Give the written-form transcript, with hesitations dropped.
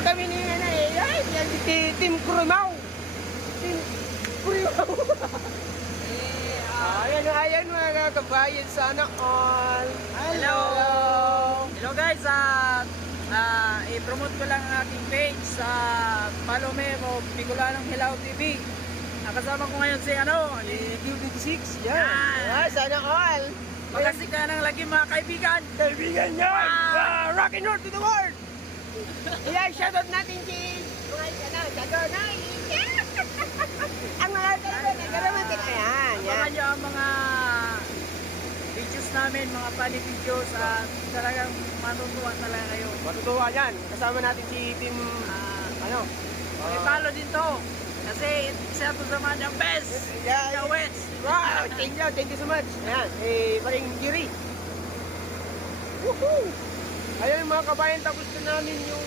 nandito kami ni ay, yan si Team Kurumao. Team Kurumao. Ayan mga kabayan, sana all. Hello! Hello guys, i-promote ko lang ang aking page sa Palomero, Bicolanong Hilaw TV. Nakasama ko ngayon si D26, yan. Sana all. Magasika ng lagi mga kaibigan. Kaibigan yan! Rock and roll to the world! Ayan, shoutout natin si shoutout natin. Ang mga kaibigan, nagkaraman. Ayan, Abangan nyo ang mga videos namin, mga funny videos at talagang matutuwa talaga kayo. Matutuwa yan. Kasama natin si Team, Follow din to. Kasi isa to sa mga best. Yeah, The West. Wow, thank you so much. Ayan, paring Giri. Woohoo! Ayun mga kabayan, tapos na namin yung